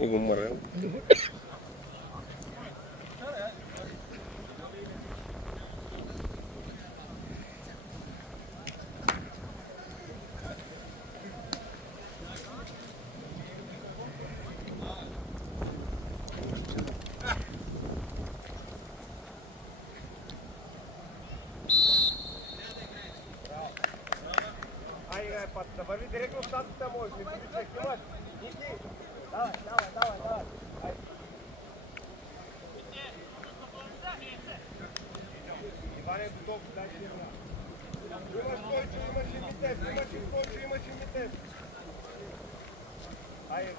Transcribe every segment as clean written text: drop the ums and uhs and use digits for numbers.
И го мърлял. Да върви директно в тазата можеш, не ти човек имаш. Ники, давай. Айде. Иван е готов, дай си една. Имаш Стойчо, имаш и Митев, имаш и Стойчо, имаш и Митев. Айде.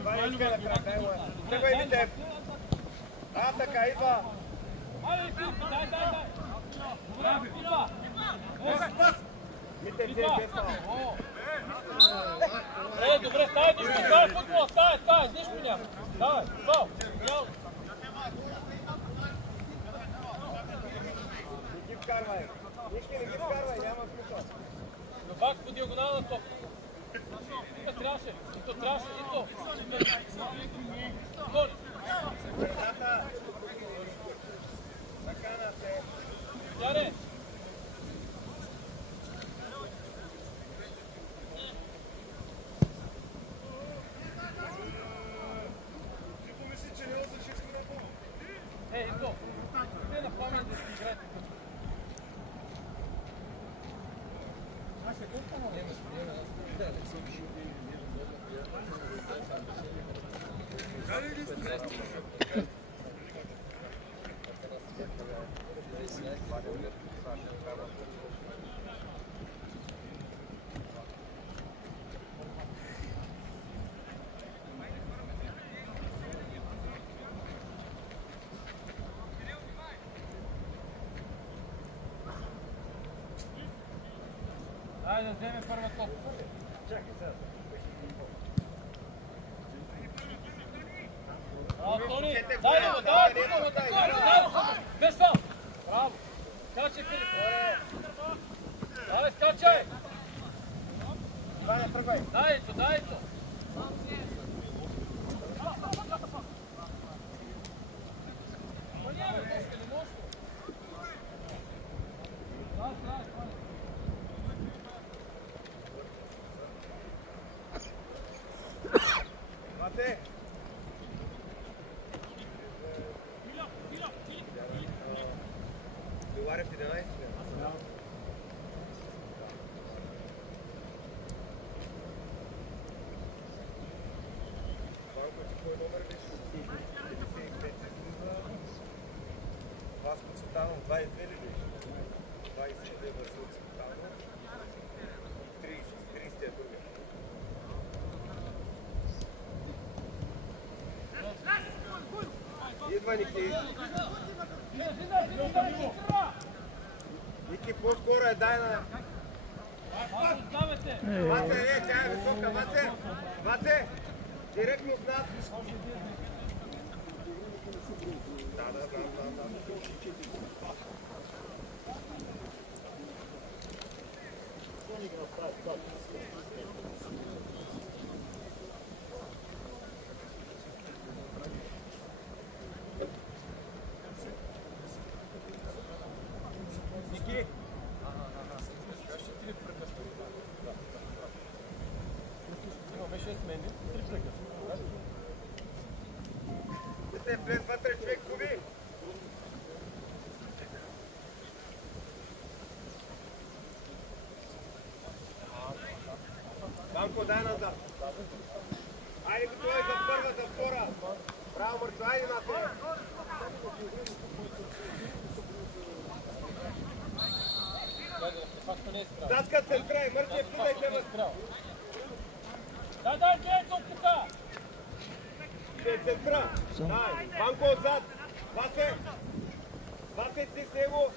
Иван иска да прави, дай му. Тръгвай Митев. Така, идва! Мите, ти е бесал! Добре, ставай, нищо, ставай футбол, ставай, нищо няма! Давай, фал! Не ги вкарвай! Нищо не ги вкарвай, няма смисъл! Но пак по диагонална топ! Тук трябваше, ито трябваше, ито! Голи! Върната! Накана се! Яре! Ти помисли, че не осъщи иска да помня. Ито! Те напомня да си играете. Айде да вземе първа топка. Чакай сега. Тони, дай, без фал. Браво. Скачай, Филип. Давай, скачай. Иване, тръгвай. Дай то. Мате! Доваря в 11. Банко, ти кой номер беше? 55. Васко Цветанов 22 ли беше? 22 Васил Цветанов. 30 е друга. Идва Ники. Ники, по-скоро е дай на... Васе, тя е висока, Васе! Директно с нас. Да. Ники! Имаме 6 смени, 3 прекъсвания. Те влез вътре, човек губи! Банко, дай назад! Айде го той за първа, за втора! Браво, Мърчо, айде напред! Даска центра и Мърче, влизайте вътре! Дай, гледай топката! Центра! Дай! Банко отзад! Васе, ти с него!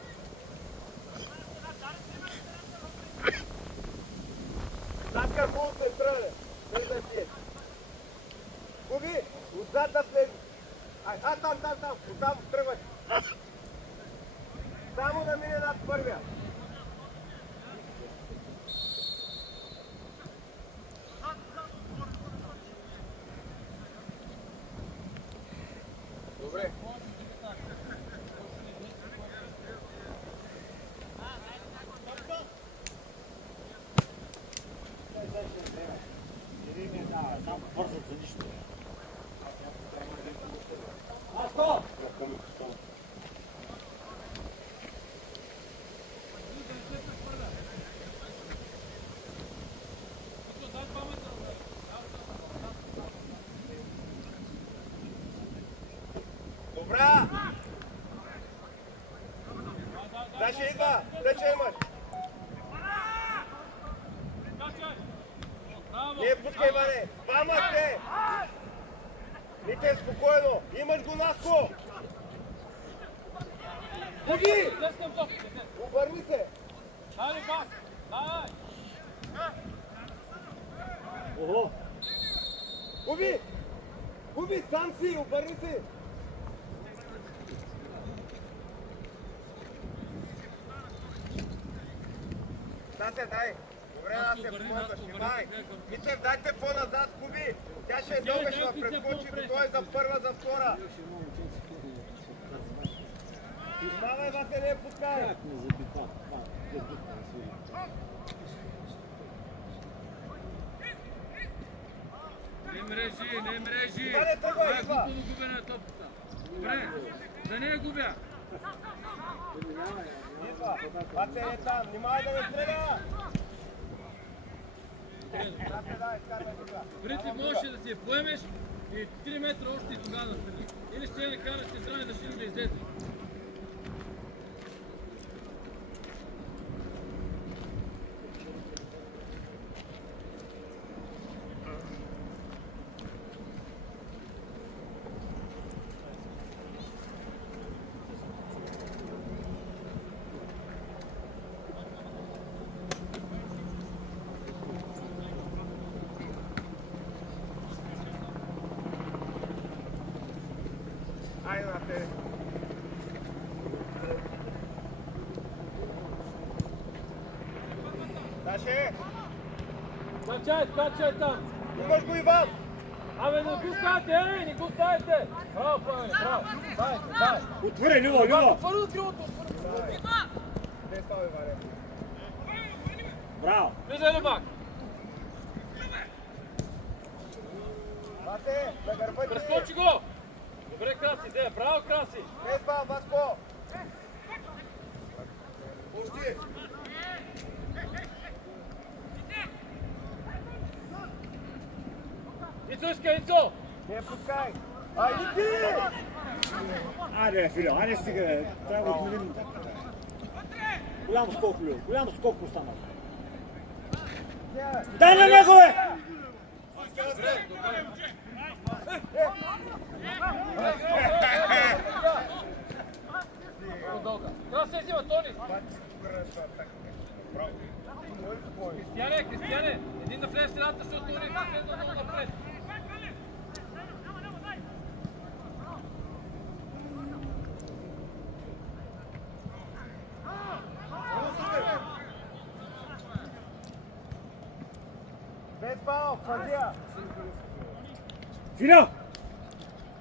Даска хубаво центра, бе! Без да пие! Губи! Отзад да слезе! Там! Оттам тръгвай! Само да мине над първи! Губя. Добре. Само бързат за нищо. Аско! Добра! Даше идва! Тъча имаш! Не пускай, Иване! Двама сте! Мите, спокойно! Имаш го, Наско! Ходи! Обърни се! Хайде, пак! Давай! Ого! Губи! Губи, сам си! Обърни се! Да се, дай! Добре, да се помогаш, внимай! Митев, дайте по-назад, Губи! Тя ще е дълга, ще ме прескочи, готови за първа, за втора! Внимавай, Васе, не я пускай! Как ме забита? Не мрежи, не мрежи! Иване, тръгвай, Това е идва! глупо губене на топката. Добре, да не я губя. Идва! Васе е там, внимавай да не стреля! Принцип можеше да си я поемеш и 3 метра още и тогава да стрели. Или ще я накараш ще здраве да широ да излезе. Айде на тебе! Даше! Скачай там! Имаш го, Иван! Абе, не го ставите, не го ставите! Браво, Павеле, браво! Дай! Отвори, Любо! Първо от крилото! Де става, Иване? Браво! Влизай, Любак! Васе, на гърба ти! Прескочи го! Добре, Краси, де, браво, Краси! Не това, Васко! Пусти! Ицо иска, Ицо! Не пускай! Айде ти! Айде, Филио, айде стига, бе. Трябва да отменим. Голям скок, Филио. Голям скок остана. Дай на него, бе! Краси, взима, Тони! Кристияне! Един да влезе в средата, защото Тони влезе много напред. Без пал, съдия! Филио!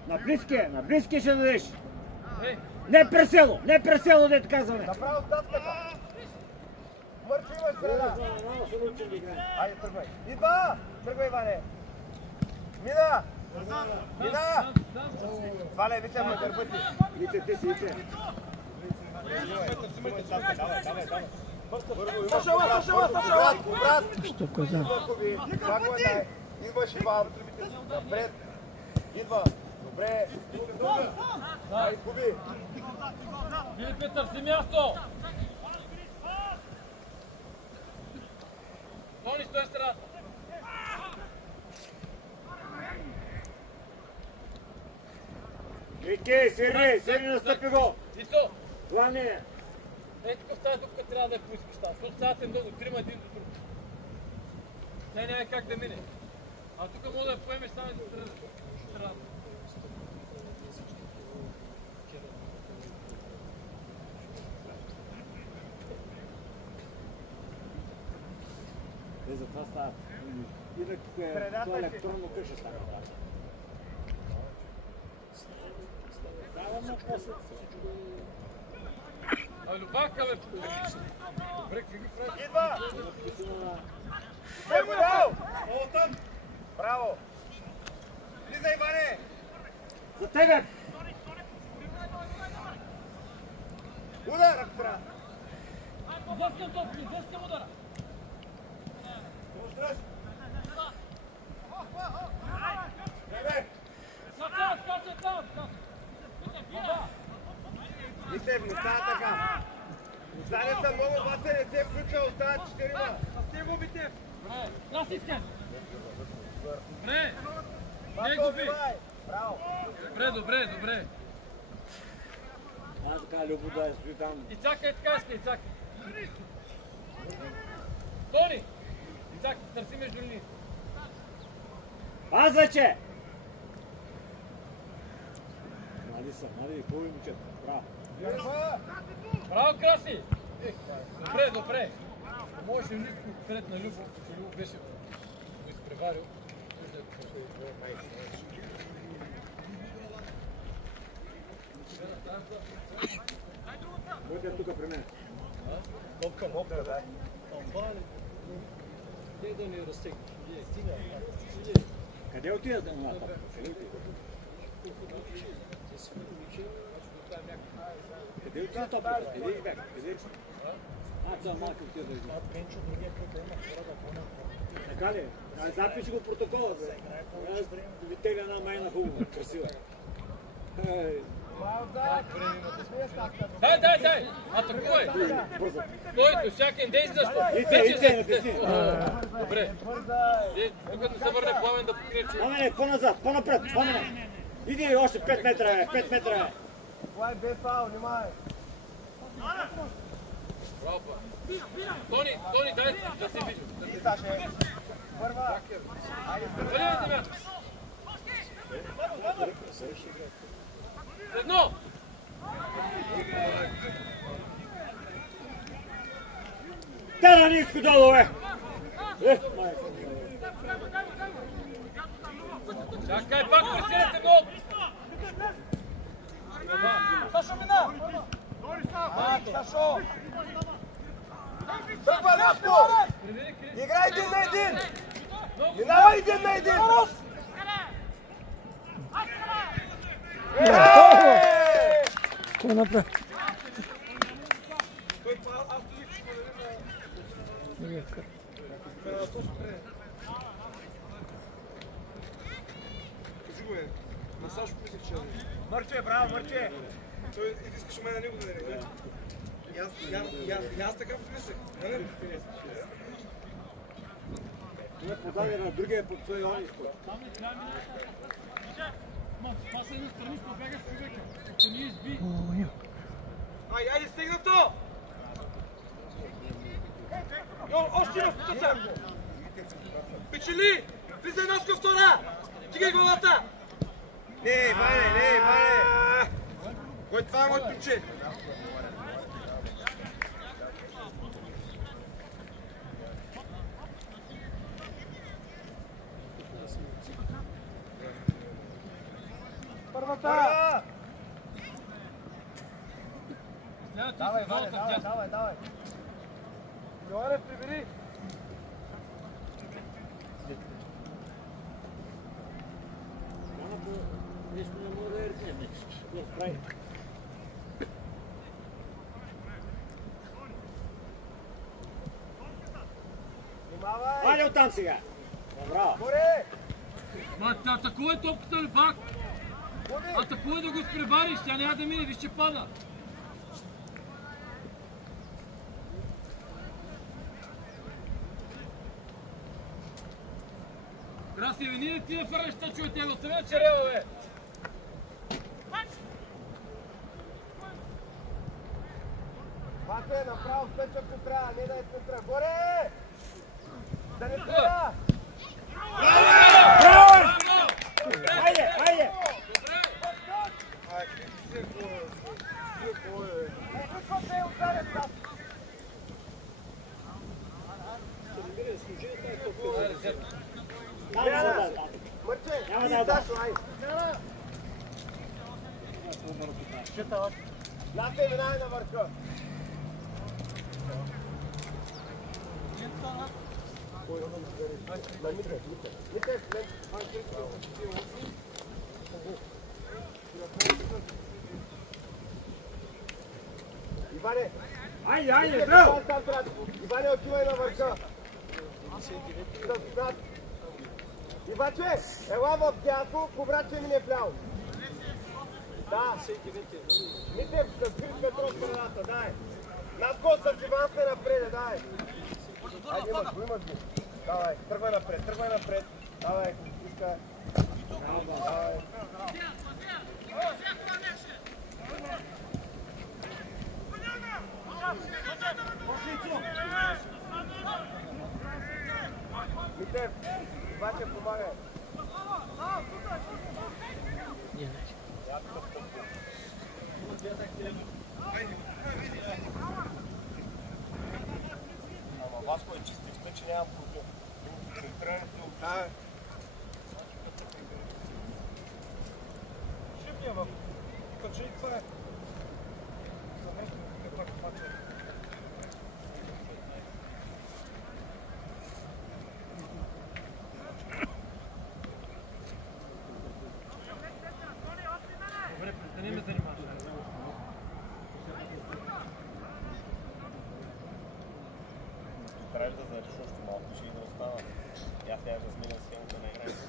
На близкия ще дадеш. Не пресело, дето казваме. Направо стаската! Мърчи имаш среда! Айде, тръгвай! Идва! Тръгвай, Иване! Мина! Сваляй, Витя, на гърба ти! Вите, ти си, Вите. Обрат! Що каза? Идваш, Иван! Напред! Идва! Добре! Ай, губи! Филип Петър, си място! Тони, стой средата! Вики, сирни, настъпи го! Ицо! Това не е. Ей, тук в тази дупка трябва да я поискаш там, защото ставате много, трима един до друг. Не, няма как да мине. А тук мога да я поемеш само за средата. Те затова стават. Инак това електронно къше става. Става много после. Любака, бе! Добре, какви ги прави? Идва! Бе, Будал! Браво! Влизай, Иване! За тебе! Удар, ако трябва! Излезкам топ, излезкам удара! Скачай там! Митев, не става така! Остане са много, Вася не се включва, остават 4-ма! С него, Митев! Добре, аз искам! Добре! Не Вася, губи! убивай! Браво! Добре! Аз така Любо да стои там. Ицака е така, Ицака! Тони! Ицака, търси между линии. Аз вече! Млади са, хубави момчета. Браво! Браво, Краси! Добре! Можеше Любо пред на Любо, че Любо беше го изпреварил. Бъде тук при мен. Мокра, дай. Те да ни разтегнеш. Къде отида да на топка? Къде отида? Къде отида топка? Къде избяга? Къде? Това малко отида да избяга. Пенчо, другия път има хора да гонят. Така ли? Запиши го в протокола. Вители една майна хубава, красива. Дай! Атакувай! Той, всякен действаш! Ице, натисни! Добре. Докато се върне Пламен да покрие. Пламене, по-назад, по-напред, Пламене! Иди още 5 метра, 5 метра! Това е без фаул, внимай! Браво, Тони, дай да се вижда. И Саше! Първа! Вали на земята! Едно! Тера ниско долу, бе! Чакай, пак пресилете много! Сашо мина! Сашо! Тръгва Наско! Играй 1 на 1! Минава 1 на 1! Кой направи? Мърче, браво, Мърче! Той искаш мен на него да даде. И аз така помислях. Това подаде на другия под той он изкочи. Това се настрани, ще бягаш човека. Ще ни изби. Айде, стигнато! Още има втъца! Печели! Влизай Наско втора! Тигай главата! Не, Ване! Кой това е моят ключе? Първата! Давай, Давай! Йоре, прибери! Нещо не мога да речем. Какво прави? Внимавай! Хайде оттам сега! Браво! Горе! Атакувай топката ли пак? Атакувай да го изпревариш, тя няма да мине, виж че пада. Краси, ви ние ти да фърнеш та чуете, го оставя черева, бе! Вате, направо спеча ако трябва, не да е центра. Горе! Да не трябва! Браво! Хайде! Какво се е ударен там? Мърче, Няма ти да дам. Сашо, ай! Насе, минай на върха! Иване! Айде, здраво! Иване, отивай на върха! Иваче, ела в дясно, ковраче мине вляво. Да. Митев, с гришка трос страната, дай. Надко с Иван сте напред, дай. Айде, имаш го. Давай, тръгвай напред. Давай, искай. Давай. Митев, Иваче, помагай. Ама Васко е чистичка, че нямам проблем. Центрирането да. Шипния в Качи, това е. За нещо, какъв матч е. Добре, престани ме занимаваш. Трябваш да заедеш още малко, ще и да остана. И аз трябваш да сменя схемата на играта.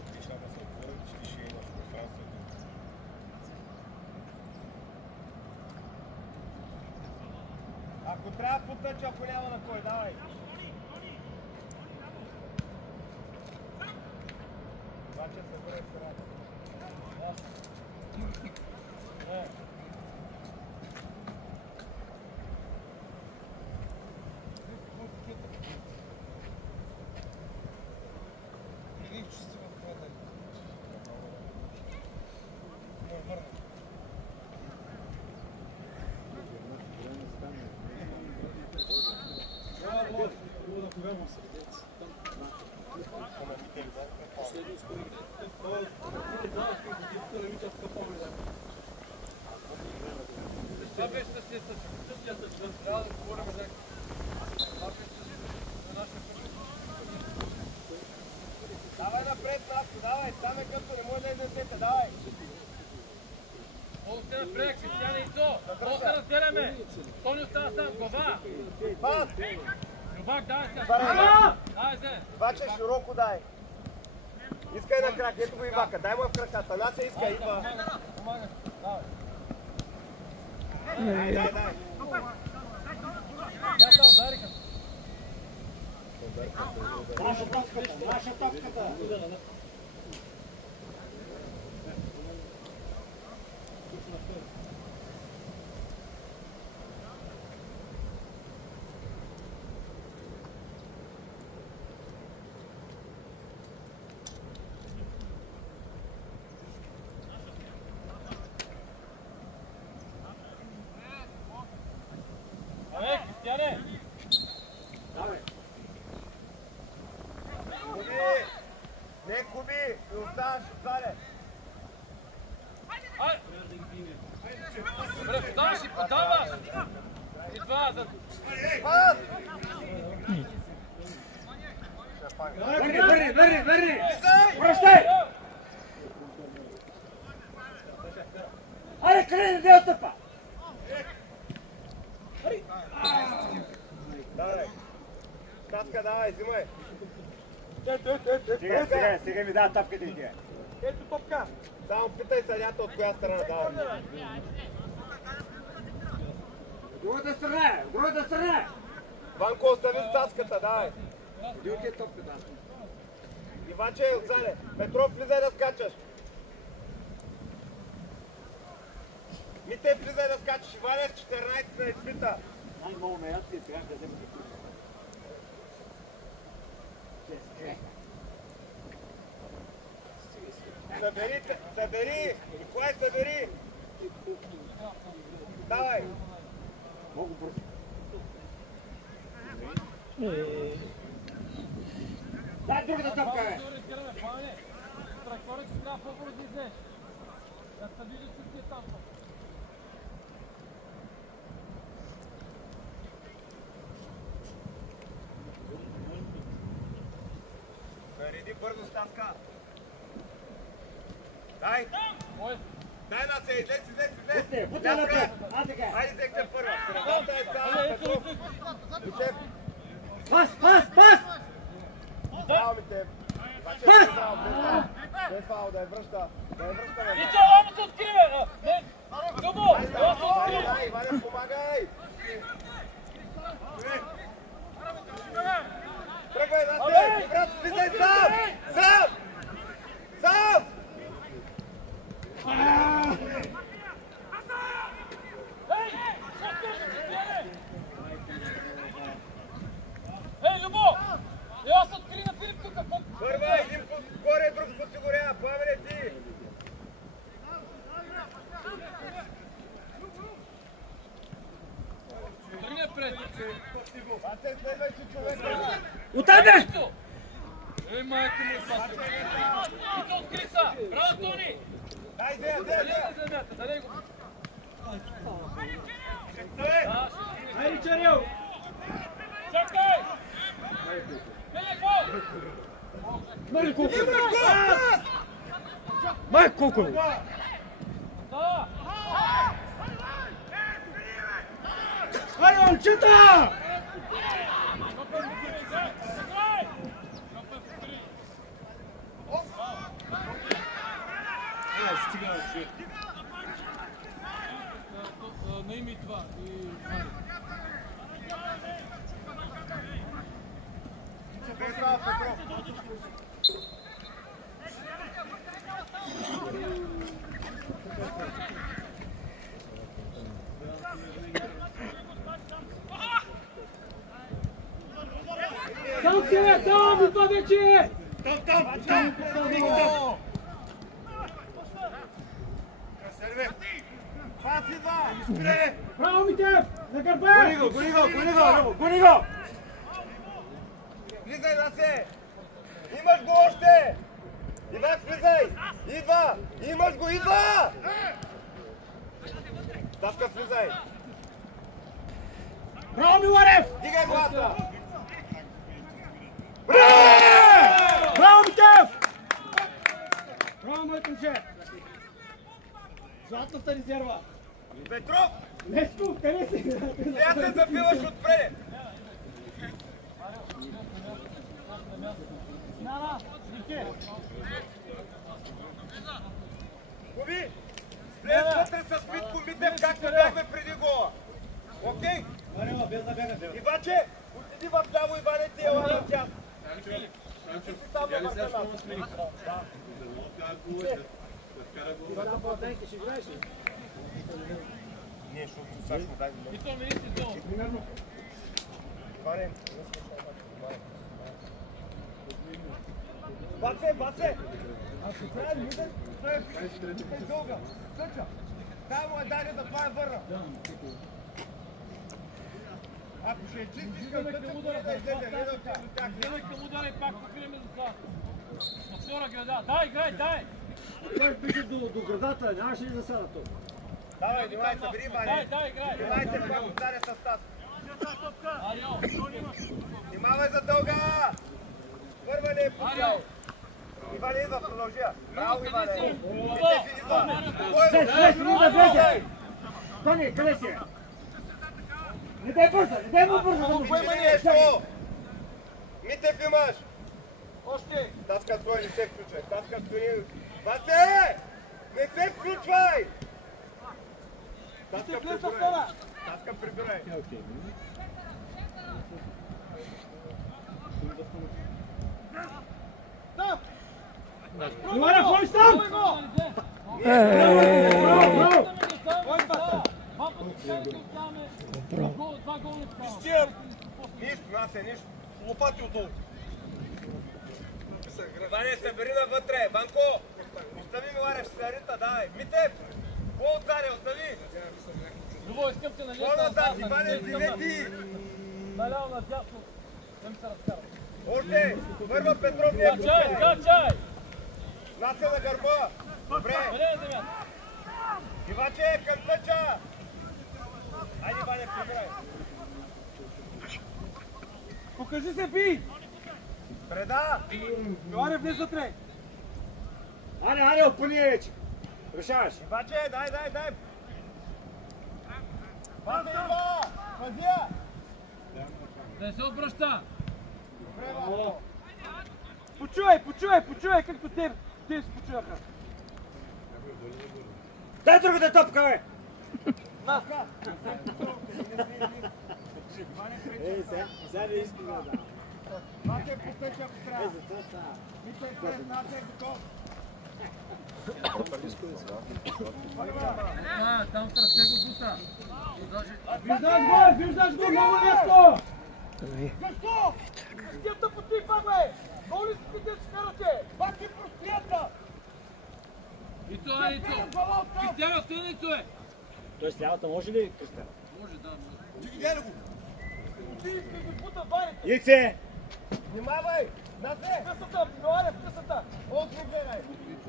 Отлично да се отвори, че ти ще имаш пространството. Ако трябва потъча, ако няма на кой, давай! Обаче се върне в страната. Това беше да си е съчетата, трябва да говорим за това беше за нашия път. Давай напред, Наско, давай, там е къпто, не може да изнесете, давай! Много сте напред, Кристияне и то! Много се разделяме! То не остава сам, глава! Пас! Любак, давай сега! Барана! Давай, Зе! Иваче, широко дай! Искай на крак, ето го Ивака, дай му в краката, Нася иска, идва! Помагай! Давай! Дай! Дядо, удариха! Наша топката! Абе, Кристияне! Куби! Не Куби! И оставаш отзаде! Ай! Добре, подаваш и подаваш! И това за... Пас! Върни! Прощай! Айде, къде не отстъпа? Давай! Таска, давай, взимай! Сега ми дава топката и тия. Ето топка! Само питай съдята от коя страна давай. Другата страна! Ванко, остави с таската, давай! Дилки е топката. Иваче, отзаде! Петров, влизай да скачаш! Мите, влизай да скачаш! Иване с 14 на изпита! Най-много ме яд и трябва да взема такива. Събери! Николай, събери! Давай! Много бързо. Дай другата топка, бе! Тракторът си трябва по-бързо да излезеш. Да се вижда, че си е там. Нареди бързо Стаска. Дай! Дай на се, излез! Бутя напред! А така! Хайде, взехте първа! Средата е цяла, Петров! Митев! Пас! Браво, Митев! Без фаул, да я връща! Ичо, ама се откри, бе! Любо! Дай, Иване, помагай! Тръгвай, Насе! Брат, слизай сам! Ей, Любо! Я се откри на Филип тук! Първа, един път горе, друг подсигурява. Пламене ти! Тръгни напред! А се следвай си човека! Отайде! Ей, майка му е паса! Ичо, откри са! Браво, Тони! Дай, Дея! Земята, дадай го! Айде, Чарил! Чакай! Мели гол! Май колко! Да! Айде, момчета! Не има и това. Без фаул, Петров! Сам се, сам и това вече! Там! Пас идва! Спре! Браво, Митев! На гърба! Гони го! Влизай, Насе! Имаш го още! Иван, влизай! Идва! Имаш го, идва! Ставка, влизай! Браво, Миларев! Дигай главата! Браво, Митев! Браво, моето момче! Златната резерва! Петров! Нещо, къде си? Сега се забиваш отпред! Кови! Влез вътре с Митко Митев, както бяхме преди гола! Окей? Иваче, отиди в ляво, Иване, ти ела на тях! Ти си сам на върха нас! Не, защото Сашо дай го. И то ми си долу. Иване, Баце! Ако трябва да мисля, той е дълга. Къча! Дай му дай да това е върна. Ако ще е чист, искам къча, да излезе, не да отиде до тях. Гледай към удара и пак покриеме за това. На втора града. Дай, играй, дай! Той биха до градата, нямаше ли да сяда тук? Давай, Нилай, събери, Иване. Дай, играй! Нилайте пак ударя с Тас. Арио! Внимавай за дълга! Първа не е пусял. Иване идва, продължия. Браво, Иване. Митев идва. Влезе! Тони, къде си? Не дай му бързо! Има нещо! Митев имаш! Още! Таска твой не се включвай. Таска твой... Баце! Не се включвай! Таска прибирай. Таска прибирай. Миларев, ходи сам! Нищо, Насе, нищо. Лопати отдолу. Иване, събери навътре. Банко, остави Миларев, ще се рита, давай. Митев, по-отзаде, остави. Любо, искам те на лесно. По-назад, Иване, стилети. Наляво, надясно. Съм се разкарал. Още! Върва Петров, не е Качай, качай! Нася на гърба! Добре! Бъде на земята! Иваче, към тъча! Айде, Ваня, прибирай! Покажи се, бий! Преда! Миларе, влез вътре! Аре, опъни я вече. Решаваш. Иваче, дай! Пази, Ива! Пази я! Да не се обръща! Добре, Ваня! Почувай, както те се почуваха. Дай другата топка, бе! Сега не искам да дам. Нася, потъча, ако трябва! Митъй, Нася е готов! Там страшне го бута. Виждаш го, много лесно! Защо? Стията по ти, пак, бе! Много ли спите си карате? Пак ти простията! Ито, Кристиана, стои на Ито, е! Той с лявата може ли, Кристиан? Може, да. Ти видя ли го? Ти иска ги бута, варите! Ице! Внимавай! Насе! Късата, Миларе, в късата! Осми гледай!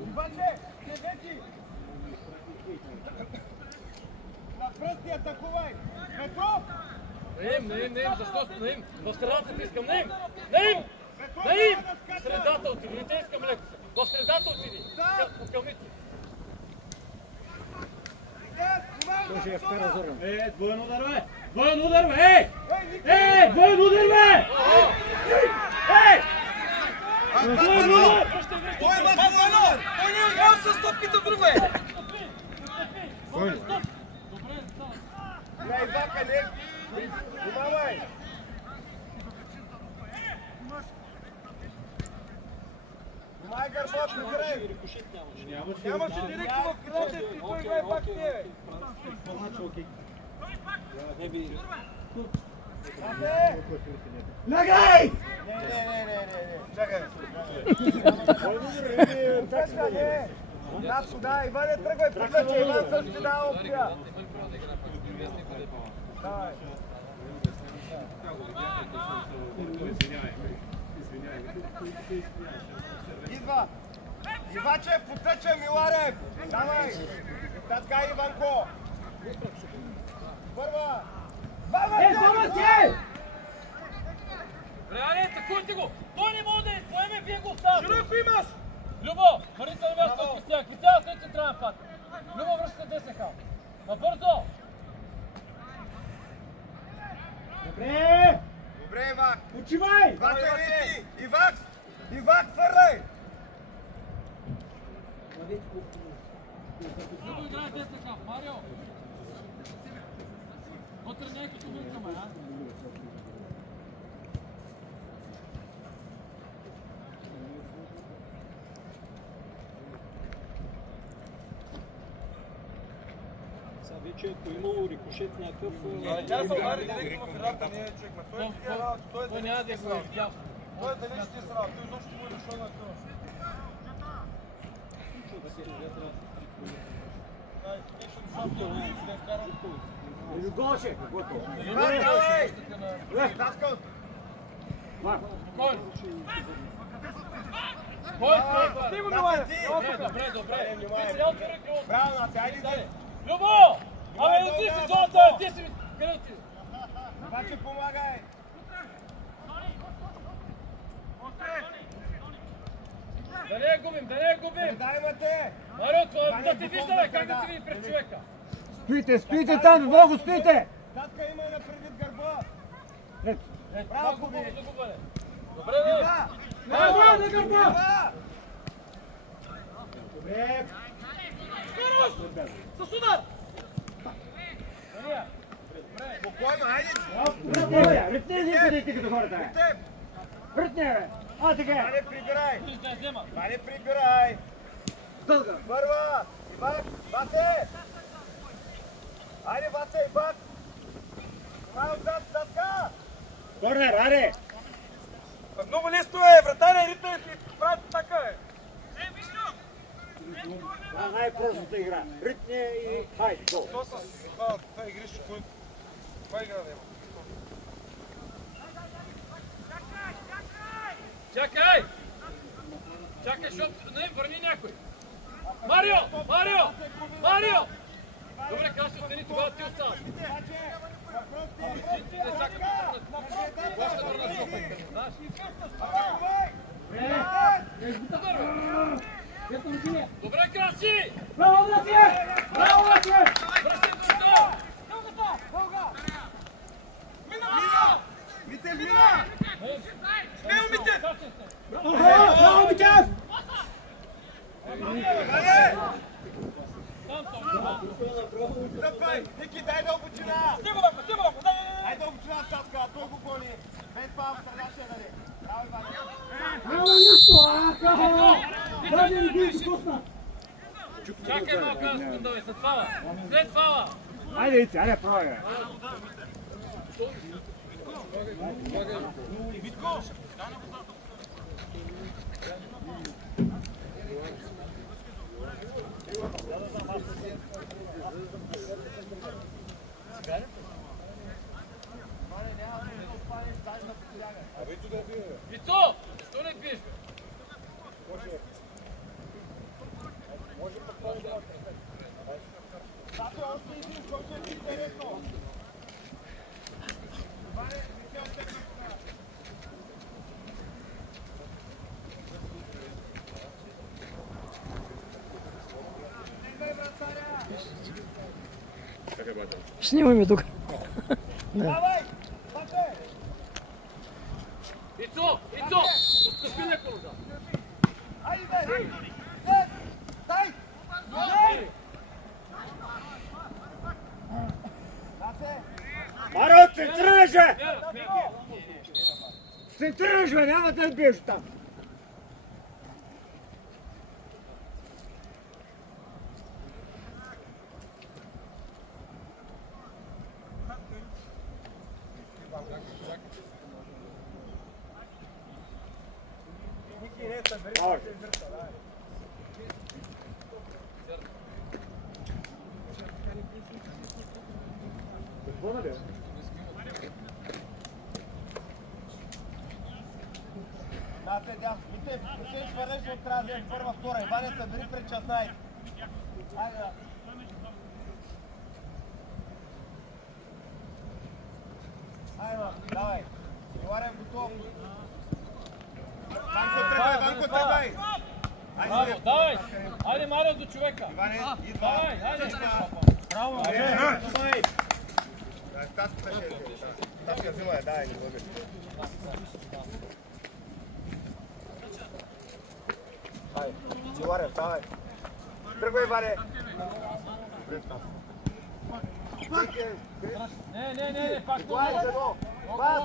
Иваче, седети! На пръсти атакувай! Петров! Наим, защо? Наим! В средата ти искам, Наим! Петров, Наим! трябва да В скача! средата отиди, не те искам леко. В средата отиди! По кълмите. Той ще я вкара Зоран. Двоен удар, бе! Двоен удар, бе! Двоен удар, бе! Двоен удар! Той има двойно! Той не е играл с топките в друго, е! На Ивака, не! Внимавай! Внимай, гърба, прибирай! Нямаше директно в крилата и той играе пак с тебе! Насе! Нагай! Не. Чакай. Така, не. Натко, да, Иване, тръгвай, подлече. Иван също ти дава опция. Давай. Идва. Иваче, потъче, Миларев. Давай. Така, Иванко. Първа. Реален, атакуйте го! Той не може да изпоеме, вие го оставате! Широко имаш! Любо, върнете на място от Кристиан. Кристиан след централен пат. Любо, връщате десен хал. Набързо! Добре! Добре, Ивак. Почивай! Ивак се види! Ивак, фърлай! Любо играе десен хал. Марио! Вътре някакви милкаме, а? Вече ако имало рикошет някакъв... Тя се удари директно в крилата, не е човек. Той няма да го е видял. Той дали ще ти срал, той изобщо му е дошъл на кръв. Гоше! Готово! Ивак, давай! Таскал! Кой? Кой? Ти го, Миларе! Добре. Ти си дал турек, Любо. Браво, Наси, айде! Любо! Абе, ти си зоната, ти си... Къде отиде? Обаче помагай! Да не я губим, да не я губим! Дай мате! Марио, това да те вижда, бе, как да те види пред човека? Стоите там, много стоите! Таска има на предвид гърба! Браво, губим! Добре, бе! Ива! Браво, на гърба! Ива! Добре! С удар! Спокойно, айде! Рътне, бе! Рътне, не бъдете като хората, бе! Те! Рътне, бе! Така! Ване, прибирай! Вижда, взема! Ване, прибирай! Дълга! Първа! Ивак! Васе! Айде, Васе, Ивак! Май отзад, Таска! Корнер, аре! Много лесно е, вратаря, рита и правят така, е. Най-простата игра. Ритне и хайде, гол. То с това игрище, кой игра да има? Чакай! Чакай, защото... Не, върни някой! Марио! Марио! Марио! Добре, кажа, остани тогава, ти оставаш. Добре, Краси! Браво, Драсие! Браво, Драсие! Връщай душата! Митев, мина! Смело, Митев! Браво, Митев! Стъпай! Ники, дай дълбочина! Стига, бе! Дай дълбочина, Стаска, той го гони. Без пал, средаше да не. Браво, Иване! Няма нищо! Даже не ги изпусна! Чакай малко, аз секундове, след фала! След фала! Ajde, Ici, ajde, probaj. Вицо! Що не пиеш, бе? Снимай ме тук. Ицо! Ицо! Отстъпи леко назад. Марио, центрираш, бе! Центрираш, бе, няма да биеш там. Митев, не се свалеш от трябва да е първа, втора. Иване, събери пред 16. Айде, да. Айде, давай. Иларе е готов. Ванко, тръгвай! Браво, давай! Айде, Марио, до човека! Иване, идва. Давай, айде! Браво! Таската ще е. Таска взима е, дай, не бъде. Айде, Иларе, давай. Тръгвай, Иване! Не, пак това е едно. Пас!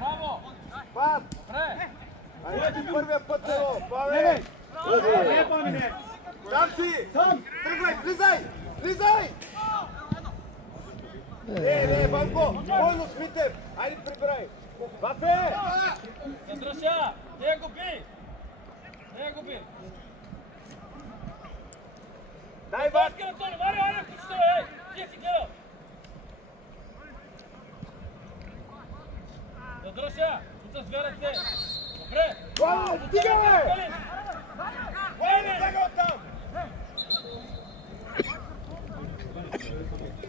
Браво! Пас! Айде, първия път едно. Паве! Не, Паве! Там си! Тръгвай, влизай! Влизай! Не, Банко! Бойно с Митев! Айде, прибирай! Бафе! Задраша! Не го би! Не го би! Дай, Бат! Баски, Антони! Марио, айде, кучето, ей! Ти си гледал! Задраша! Тута с две ръце! Добре! Браво! Стига, бе! Айде! Бега оттам!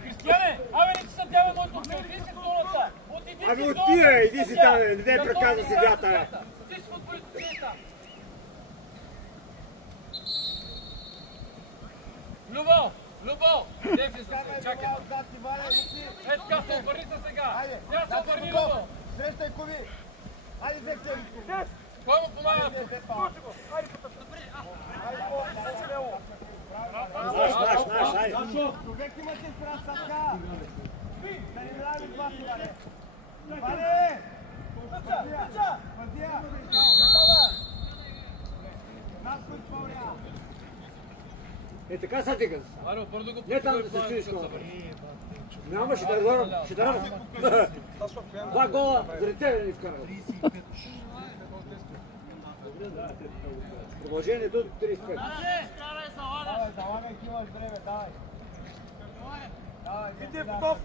Кристияне! Абе, не ти съдявай моето очи! Отиди си в зоната! Абе, отиде, иди си там, не дай преказва си играта, бе! Отиди си футболистите! Любо! Любо! Дефи се, чакай! Ето така, се обърни се сега! Сега се обърни, Любо! Срещай Кови! Айде, взехте! Кой му помага? Наш, айде! Човек имате страх садка! Да не мрави това си, Варе! Варе! Пътия! Нас кой спълня! Е, така са тига. Марио, бързо го Не там да се чуеш колко. Няма, ще дадам. Два гола, заради тебе ни вкарал. Продължението до 35. Давай, залагай, ти имаш време, давай. Давай, готов.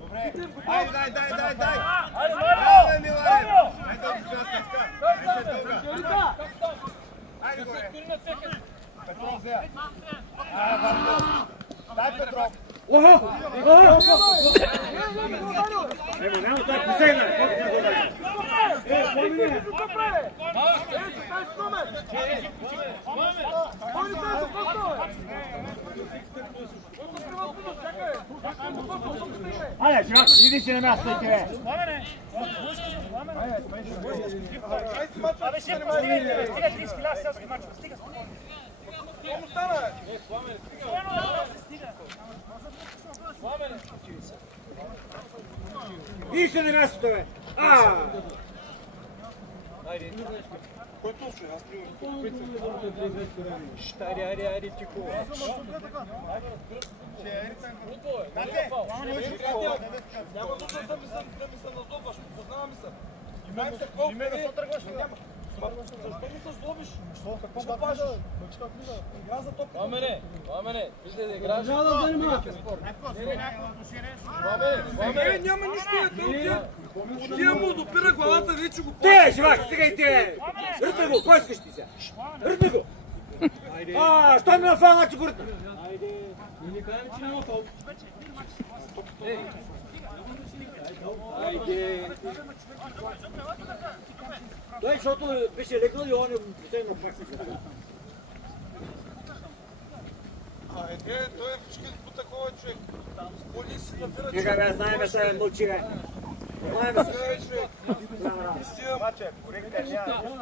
Добре. Айде, дай. Айде, Марио! Милане! Айде горе. Дори на всеки. Петров взе. Дай Петров. Ого! Ево, няма да посегна. Аля, живак, иди си на място и тебе. Абе, ще постигайте, стига 30 кила в селски мач, стига спокойно. Какво му стана? Иди си на мястото, бе. Кой точно? Аз примерно. Ари, тихо. Няма нужда да ми се назоваш, познаваме се. Име да се тръгваш, няма. Защо ми се злобиш? Какво ще пажеш? Игра за топка. Пламене, вижте да играеш. Трябва да занимавате. Пламене, няма нищо, отива му допира главата, вече го Те, живак, стигай те! Рътна го, кой искаш ти сега? Рътна го! Що ми на фана, че го рътна? Не кажем, че няма фал. Той, защото беше лекал и он е последно пак. Той е всички по такова човек. Боли си на фира Нека бе, знаеме се, мълчи бе. Знаеме се.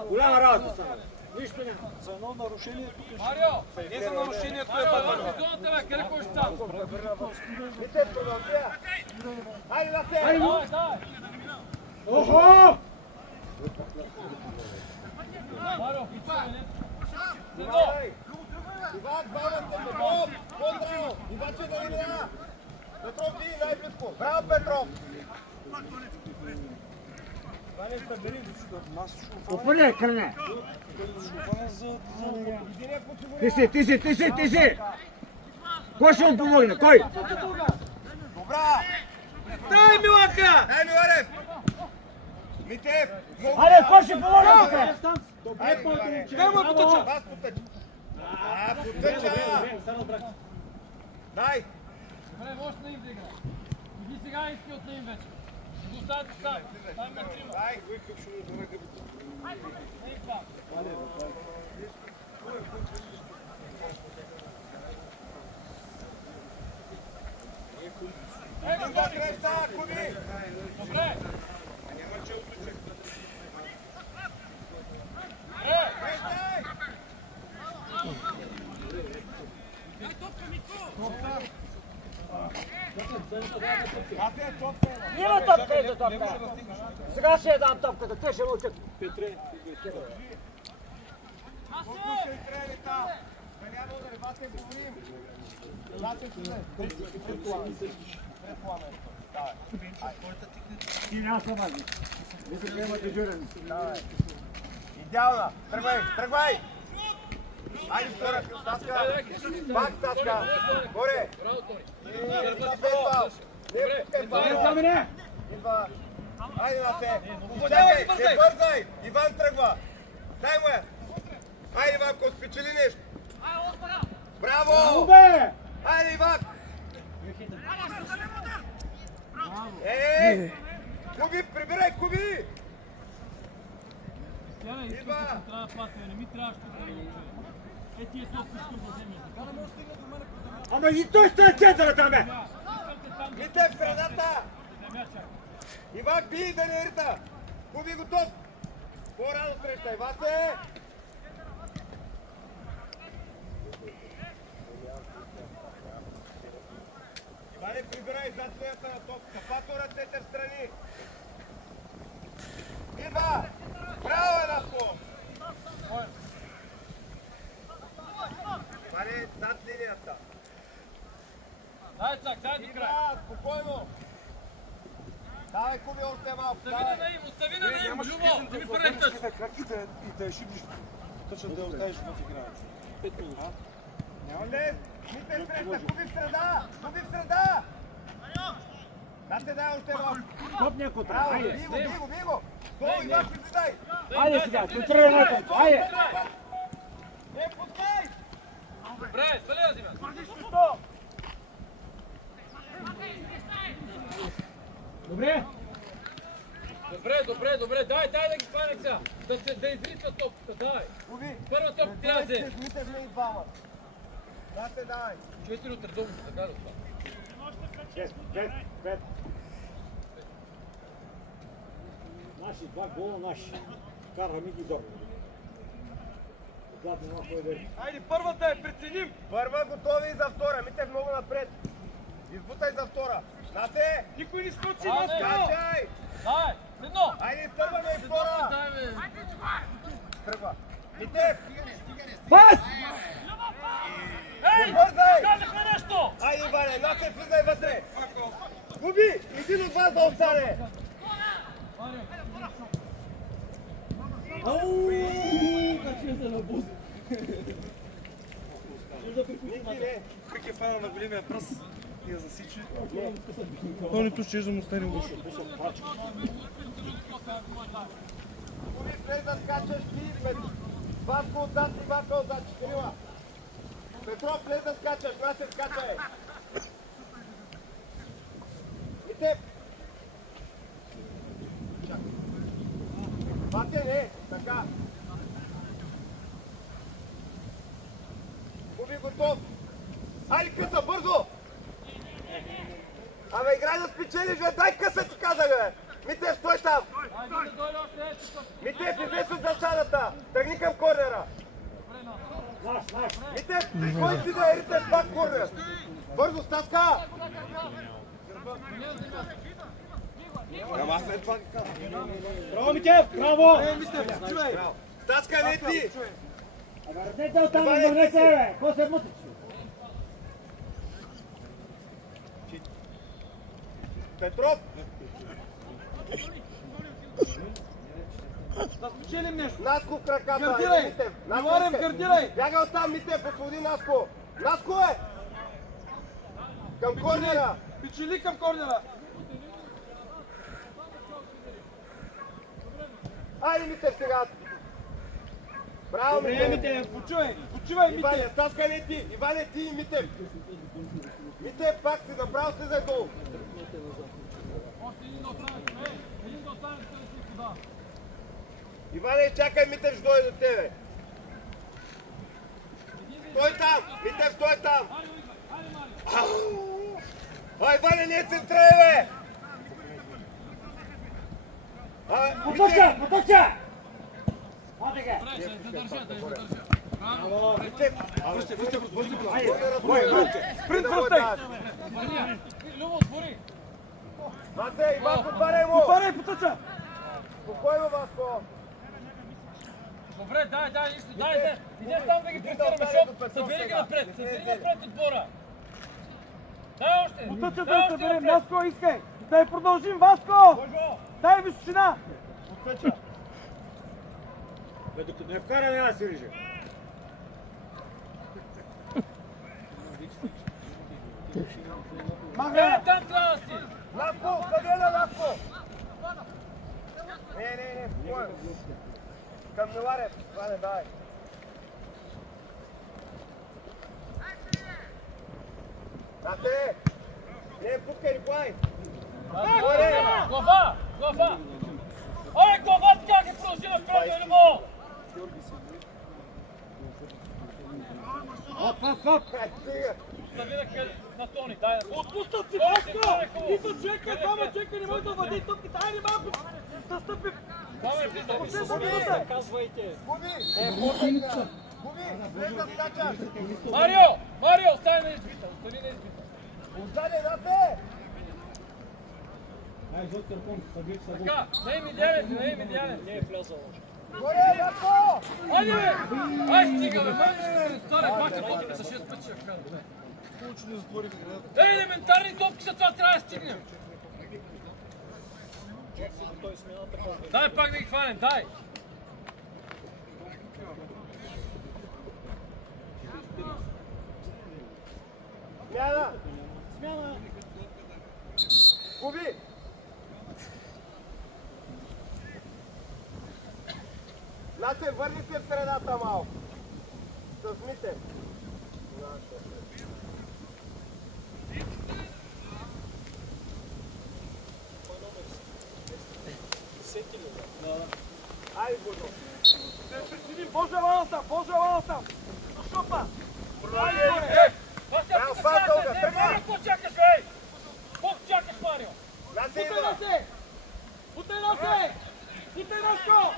Голяма работа става. Нищо няма. За едно нарушение тук Марио! Не за нарушението е Марио, път. върви зоната, бе, къде ходиш там? Мите, продължия. Айде да се. Давай! Охо! Марио, пичува, не? Иван, бавен те, Петров. По-здраво. Иваче да видя. Петров, ти най-близко. Браво, Петров. Опърляй, кръне. Единия подсигурява. Ти си! Кой ще му помогне? Кой? Добра. Дай, Миланка! Дай, Миларев. Митев. Аре, кой ще помогне тук? Дай му потъча! Вас потъча. Потъча. Дай. Добре, може да им да играе. Иди сега иски от наим вече. Оставате сам. Там ме трима. Дай. Един да креща, Куби. Добре. Крещай. Има топка и за топка. Сега ще я дам топката, те ще мълчат. Петре. Слушай, тренета. Да няма да ревате да стоим. Ласен сюда. Ти няма съмази. Не се приема дежурен. Идеална. Тръгвай. Айде втора, Стаска. Пак Стаска. Горе. Браво, Тони. Идва. Айде на се. Чакай, не бързай. Иван тръгва. Дай му я. Айде, Иванко, спечели нещо. Браво! Айде, Иван. Куби, прибирай, Куби. Тяна, искам да трябва да пасне, не ми трябваше да го тия топки ще го вземе. Ама и той ще е центъра там, бе! Мите в средата. Иван, бий да не рита. Куби готов. По-рано срещай, Васе. Иване, прибирай зад линията на топката. Пато ръцете в страни. Идва! Браво е Наско! Иване, зад линията. Дай цак, дай до край. Идва, спокойно. Давай, Куби, още малко. Остави на наим, остави на наим, Любо, не ми прави тъч. Краките и да я шибиш. Точно да я оставиш в игра. 5 минути. Няма ли? Мите среща, Куби в среда! Куби в среда! Да се дай още едно. Стоп някой. Браво, Айде. биго. Долу и ваши си дай. Айде сега, контролирай някой. Айде. Не пускай. Добре, свали да взимам. Добре, дай да ги хванем сега. Да изритва топката, дай. Губи. Първа топка трябва да взе. Митев не и двама. Да се дай. 4 от редовно, така да това. 5. Наши 2 гола, наши. Карваме ги долу. Отладно малко е дали. Айде, първата е, преценим. Първа готови и за втора. Митев много напред. Избутай за втора. Насе! Никой не скочи, А, не не. Качай! Дай, едно. Айде, изтърваме и втора! Дай, бе. Тръгва. Митев! Пас! Ей, Не бързай! казахме нещо. Айде, Иване, Насе, влизай вътре! Губи! Един от вас да остане! Ники, не! Пик е фана на големия пръст и я засичи. То нито ще да му стане лошо. Губи, влез да скачаш ти, Петро! Васко отзад и Вака отзад, Четирила! Петров, влез да скачаш, Насе, скачай! Митев! Пате, не, така! Губи, готов! Айде, къса, бързо! Абе, играй да спечелиш, бе! Дай къса, ти казах, бе! Митев, стой там! Айде да дойде още, Митев, излез от засадата! Тръгни към корнера! Наш. Митев, кой си да ерите с пак корнер? Бързо, Стаска! Ама след това казвам. Браво, Митев! Браво! Стаска, не ти! Върнете оттам, върнете се, бе! Какво се мутиш? Петров! Да спечелим нещо. Наско в краката! Гардирай! Митев! Говорим, гардирай! Бяга оттам, Митев, освободи Наско! Наско е! Към корнера! Печели към корнера. Айде, Митев, сега! Браво, Митев! Почувай, Иване, Митев. Стаска, не ти! Иване, ти и Митев! Митев, пак си направо слизай долу! Още един да остане. Един да остане, да си пода. Иване, чакай, Митев ще дойде до тебе! Стой там! Митев, стой там! Ай, Иване, не е центрай, бе! Поточа! Оте ге! Добре, ще задържа, да я задържа. Спринт връстай! Любо, отвори. Матей, Васко, отваряй му! Отваряй, потъча. Спокойно, Васко! Добре, дай, нищо, дай. Идеш там да ги пресираме, защото събери ги напред. Събери напред отбора. Дай още. Потъча Дай да още съберем. напред. Васко, искай. Дай продължим, Васко. Дай височина. Бе, докато не вкараме, аз си режа. Махай. Там трябва да си. Наско, съдена, Наско! Не, спокойно. Към Миларев, Ване, дай. Нате! Не, пускай, Николай! Глава! Ой, главата как е продължи на втория любо! Оп! Стига! Стави на Тони, дай. Отпускат си, Васко. Нито човека, двама човека не може да влади топките. Айде малко да стъпим. Последна минута. Губи! Губи! Влез да скачаш! Марио, остави на избита. Отзаде, Нате! Така, не им идеален. Не е влязал. Горе, Васко! Айде, бе! Ай, стига, бе! Старе, бака топката за 6 пъти ще вкарам. Получи не затворих градата. Елементарни топки са това, трябва да стигнем. Дай пак да ги хванем, дай! Смяна! Губи! Да се върни се в средата малко. С Мите. Айде, Божо. Боже, ланса! Боже, ланса! Шопа! Браво, пас дълга, тръгва! Какво чакаш, бе? Какво чакаш, Марио? Насе идва! Утай насе! Утай наско!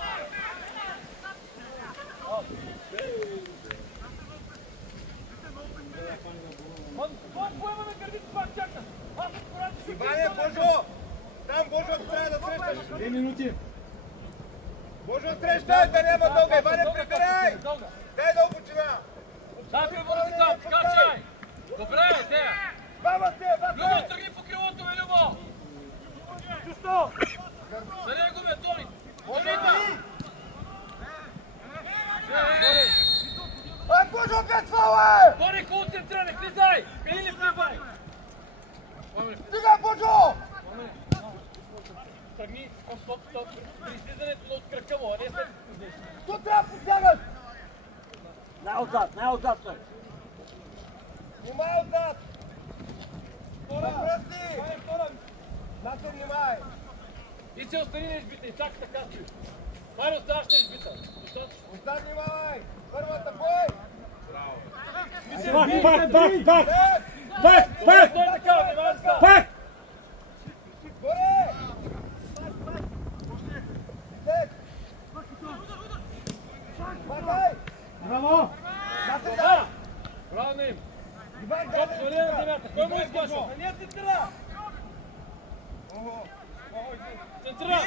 Това поема на гърдите, пак чакаш. Аз от кората ще... Иване, Божо! Там Божо трябва да срещаш! 2 минути. Божо среща, да няма дълга! Иване, прибирай! Дай дълбочина! Дай бе, вързи там, качай! Добре, те! Баба те, Любо, баба! тръгни по крилото, бе, Любо! Чусто! За него, бе, Тони! Ай, Божо, опять фала! Тони, концентрира, не влизай! Къде не влизай? Стига, Божо! Тръгни, стоп, при излизането от кръка му, а не след... Тут трябва да посягаш! Най-отзад той. Внимай отзад! Пръсти! Да се внимай! И се остани на избита, и чака така си. Марио, ставаш на избита. Отзад внимай! Първата бой! Пак! Той така, внимай се! Пак! Горе! Тек! Пакай! Браво! Да се да! Браво на им! Иван, Топ, дай свали на земята. Кой му изглаша? Не центрира! Центрира!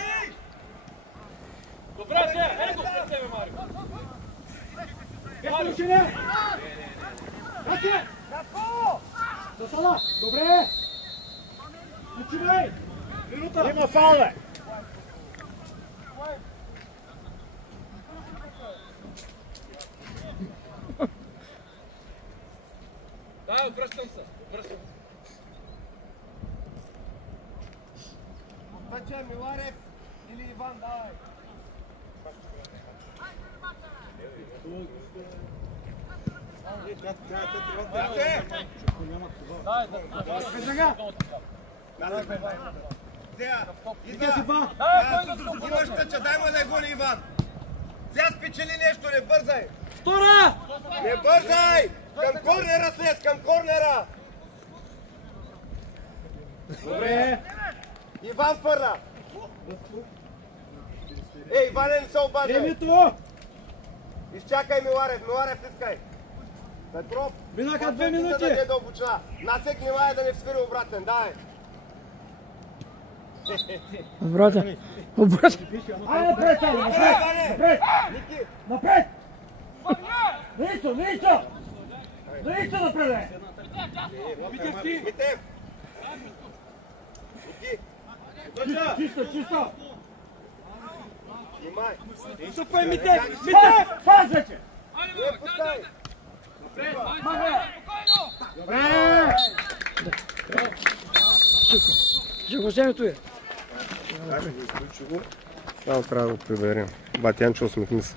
Добре, се! Ето пред тебе, Марио! Ето учене! Касе! Какво? Засада! Добре! Начинай! Минута! Има фаул, бе! Дай, обръщам се. Паче, Миларев или Иван, давай! Дай, Веднага! Сега, Иде си ба! имаш тъча, дай му да голи Иван! Сега спечели нещо, не бързай! Втора! Не бързай! Към корнера слез, към корнера! Добре! Иван фърна! Ей, Иване, не се обаждай! Времето! Изчакай, Миларев, искай! Петров! Минаха 2 Да минути! даде дълбочина! Насек внимай да не свири обратен, дай! Обратен! Айде напред, напред! Ники! Напред! Нито! Нито напред! Митев! Ники! Чисто! Внимай! Супай, Митев! Пас вече! Не пускай! Добре! Ще го вземето е. Само трябва да го приберем. Батянчо усмихни се.